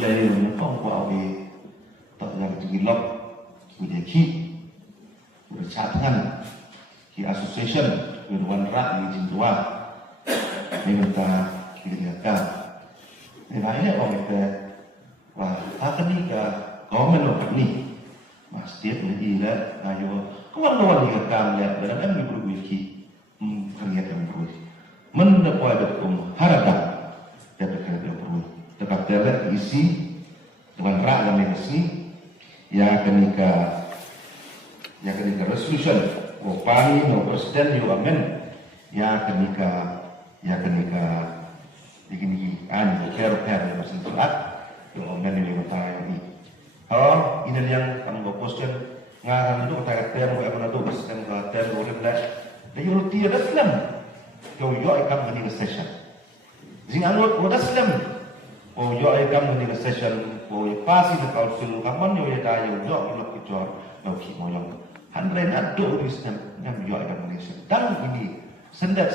Jadi menempang kuau tak nak digilap, kita ki, bercakap ki association berwan rak di Jintua, ini kita lihatkan. Ini banyak orang kita, wah, apa ni ke government orang ni, masjid ni lah, ayo, kawan-kawan lihatkan lihat dalam yang berbuat ki, kerja yang berbuat, mendapat betul harapan dapat kerja berbuat. Tetap terlihat isi dengan rak dan negasi yang kenika resolution Wapani no presiden yo amen yang kenika begini care bersentuhan yo amen ini bertanya ini ini yang kami poskan ngarang itu kata term yang mana tu presiden kata term boleh dah dia yo tiada Islam yo ikam ini session jangan udah Islam o yo ay kam ni session o pasi na council kaman yo ya dayo yo lo kicor no ki mo yo handre na do Islam nam yo ay kam ni dan ini sendat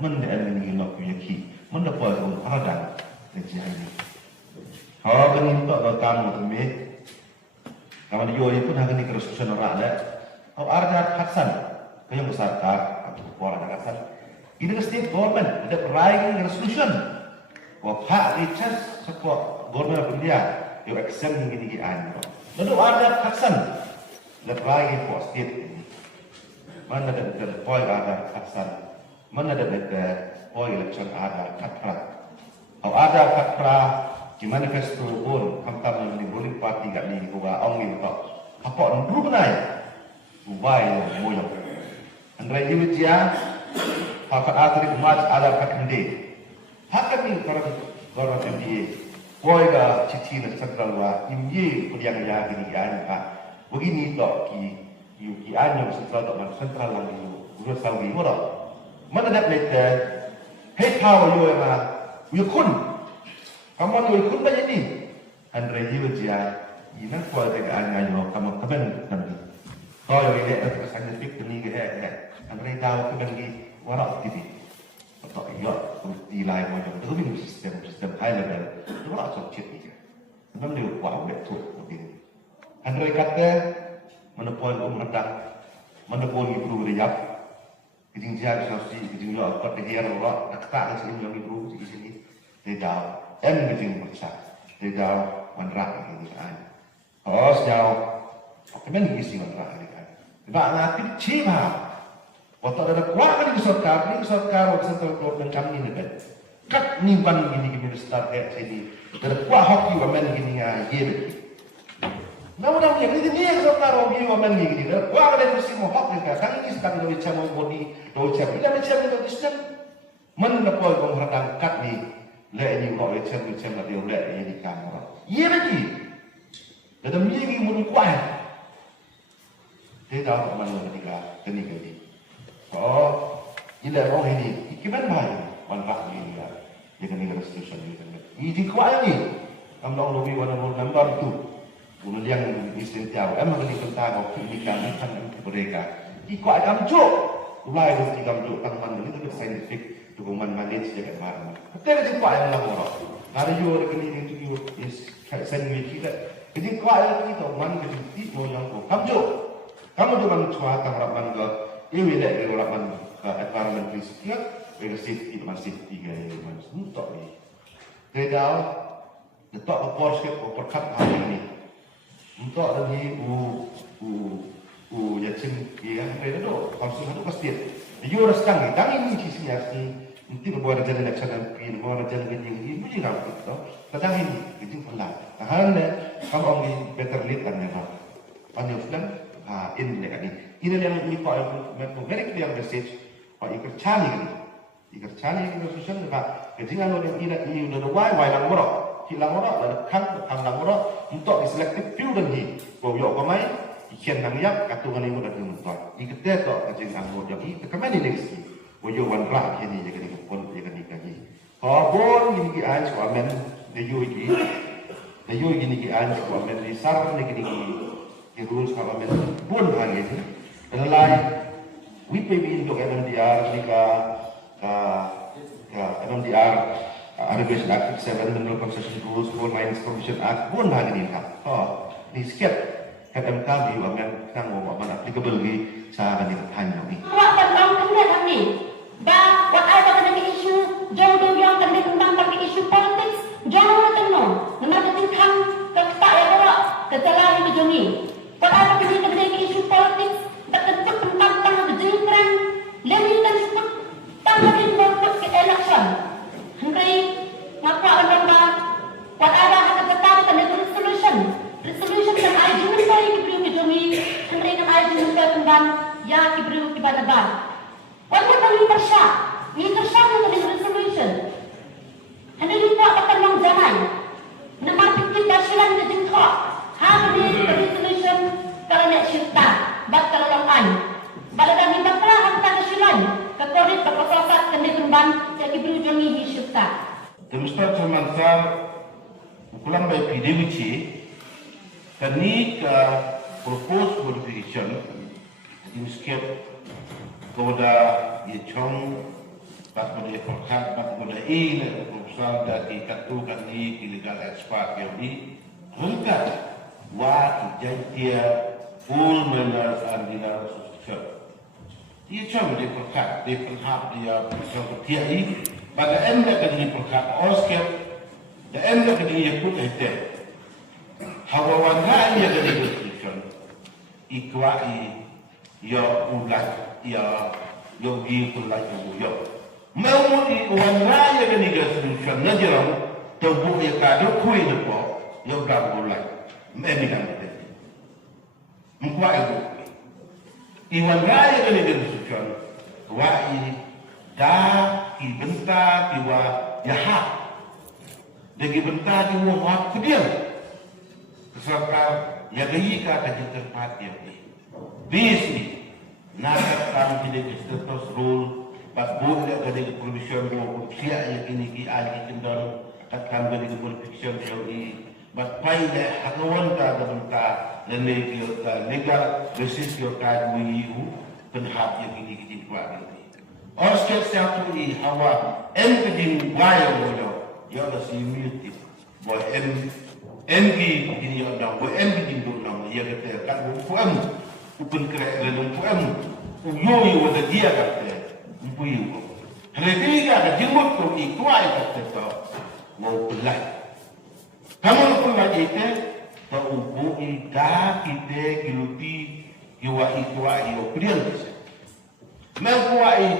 men ni lo ki men da po ko ada ni jai ha kan ni to kam mo me kaman yo pun ha ni resolution ora la o arda hasan kayo besar ka atau pora da hasan ini state government ada writing resolution Wah, Richard support government India, you accept ini an. Lalu ada Haksan, lebih for state. Mana ada point ada Haksan, mana ada point election ada Katra. Kalau ada Katra, di manifesto pun kampanye di ruling party kat ni, bukan orang itu. Apa orang dulu naik, buai moyang. Andai Yutia, pakat atrik match ada kakende. Hakan ni orang MBA, boy ga cici nak central wa imye kuliah ya gini kan begini dok ki anyo central dok man central lang yo guru sawi mo mana dak lete hey how yo ma yo kun kamu yo kun ba ini andre yo dia ina ko de ga anyo kamu kaben nanti kalau ini ada scientific ni ke andre tahu kaben ki warak gitu atau iya di lain macam itu bin sistem high level itu lah macam cip ni memang dia kuat betul begini Andre kata menepoi meredak menepoi ibu berjap kijing dia sosial kijing dia apa dia orang nak tak sini yang ibu di sini dia jauh kijing macam dia jauh menerak ini kan sejauh apa ni isi menerak ini kan sebab nanti cima Waktu ada kuat ni sorkar waktu sentuh dan kami ni kan. Kat ni ban gini start kayak sini. Ada kuat hoki wamen gini ya, ye. Namun yang ini ni sorkar hoki wamen gini. Ada kuat ada mesti mau hoki kan. Kang ini sekarang doi camo body, doi camo. Bila macam itu Islam, mana pun penghadang kat ni. Le ini mau macam dia le ini kan orang. Ye lagi. Ada migi mulu kuat. Dia tahu mana ketika ni. Ini orang ini, ikiman baik, manfaat ini ya, dengan negara resolution ini. Ini kuat ini, kamu lebih warna number itu, bukan yang istimewa. Emang ini tentang pendidikan kan mereka. Ikuat kamu cuk, mulai dari kamu cuk tangan ini itu scientific, dukungan manage jaga barang. Kita itu kuat yang lama orang. Hari you rekening itu is sandwich kita. Jadi kuat itu mana jadi mau yang kamu jangan cuma kameraman ke. Ini dia orang environment risk dia, safety gaya mana semua ni. Dia letak porsi perkat hari ini. Untuk lagi jacin dia mereka tu konsul itu pasti. Dia orang sekarang ni, tangi ni kisahnya nanti berbuat jalan action pin, berbuat jalan gini, mesti kamu itu. Kadang ini itu pelan. Tahan kamu orang better lead kan ya. Panjang film. Ini lekat ni. Ini yang ini pak very clear message. Pak ikut cari resolution lepas. Kejangan orang ini udah why lang orang, hilang orang, lalu kang lang orang untuk selective few dan ni. Kau yok kemai, ikan nang yak, katungan ini udah dimuat. Ikat dia tu kejangan orang ini. Kemana ni next? Kau yok wan rak ini jadi pun jadi kaji. Kau bon ini kian suamen Dayo gini kian suamen di sar ni gini. Rules parliament pun hari ini. Adalah WPB untuk MMDR ni ka MMDR Arbitration Act 7 Mineral Concession Rules 4 Mines Commission Act pun bahagi niครับก็นี่สเก็ตแค่เป็นการที่ว่ามันตั้งว่ามัน applicable ที่สากันนี่ทันอย่างนี้ Wak pandang kena kami. Ba, wak ay ba kena isu, jauh do yang kena tentang pakai isu politik, jauh tenung. Nama ketingkang tak ya bawa ketelah itu joni. Wak ay ba kena isu politik, tak tentu tentang kejengkeran, lebih kan sebut tangan ini untuk ke election. Henry, ngapa pandang ba, wak ay ba kena tetap kena resolution kan ay juni kali kibru ke joni, Henry kan ay juni tentang ya kibru kibanaban. Wala kami pasya. Ini tersya ng resolution. Ano yung po akan ng zaman? Na mapikit ba sila na din ko? Habang resolution karena syukta. Ba't kalalangan? Baladang iba pa ang tagasyon. Kakorit pagkakasat kami kumban sa kibrudyong ihi syukta. Demonstrat Mansar ukulan by PDWC kani ka proposed modification in skip kepada Yechong pas pada perkat pas pada ini proposal dari katukan ini illegal export yang di hengkat wa jantia full manner and dinner subscription Yechong di perkat dia proposal ketia ini pada enda kini perkat oskep the enda kini yakut itu hawa wanda ia kini subscription ikwai ya ulat ya yogi kulai yo mau di wana ya gani ga solution na jero to bu ya ka do kui de po yo ga kulai me mi kan de mkwa ego i wana ya gani ga solution wa i da ki benta ki wa ya ha de ki benta ki wa kudian keserta ya gai ka ka tempat ya bisi nakat kami tidak status rule, pas boleh ada di provision rule, siapa yang ini ki ali kendor, kat kami di provision rule, pas pai le hakawan ta dabenta legal basis yo ka wiu penhap yang ini kita buat ini. Orskep satu i hawa empedin wayo yo yo la si muti boy engi ini yo dang boy engi din do nang ya kata kan bukan ukun kere renung puem uyoyi wada dia kate mpuyu retiga ka jimut ko ikwai kate to mau pelai kamu pun ite to ubu ida kite kiluti iwa ikwai yo krian kise mau kuai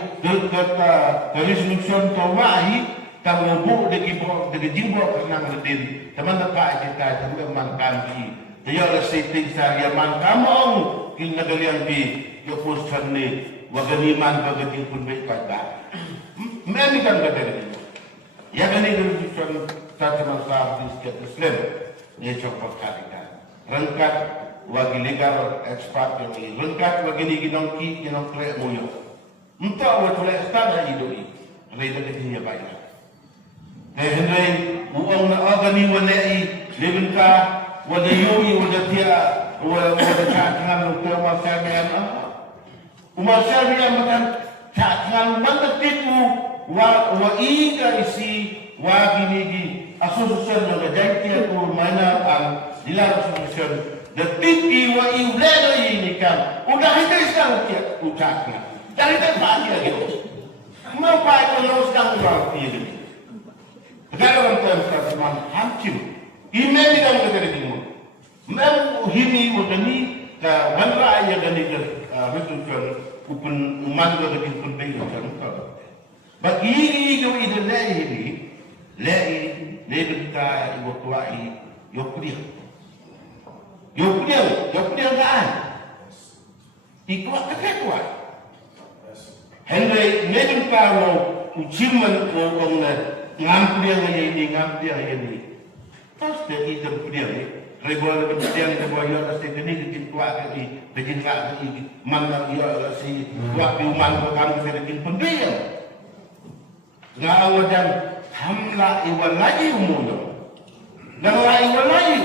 kata resolution to mai kamu ubu de jimbo kenang redin teman apa kita teman kanki dia resiting saya man kamu kin nagalian bi yo postan ni wagani man bagating pun baik pada memi kan gadari ya gani resolution tata mansar disket islam ni chokot kadika rangkat wagi legal expert yang ini rangkat wagi ni ginong kre moyo entah wa tole stada idoi reda ketinya baik hendai uang na agani walai lebenka wada yoi wada tia wada cakngan untuk masyarakat masyarakat makan cakngan mana tipu wa iga isi wa gini asosiasi dengan jantia tu mana ang dilarang asosiasi detik wa iulada ini kan udah itu sekarang dia ucapkan dari tempat dia gitu mau pakai kalau sedang orang ini sekarang orang teman hancur ime di dalam negara ini mau hini modani ka wanra ya gani ke resolution upun umat ko ke pun bayi kan bagi ini ide lai benta ibu tuai yokudia kan ikut ketua Henry benta wo ujiman wo ngam dia ini terus dari dia Rebol kemudian keboyo si geni bikin kuat ni bikin rak ni mana yo si kuat biuman ko kami se bikin pendiam ngau dan hamla iwan lagi umuno dan lain lagi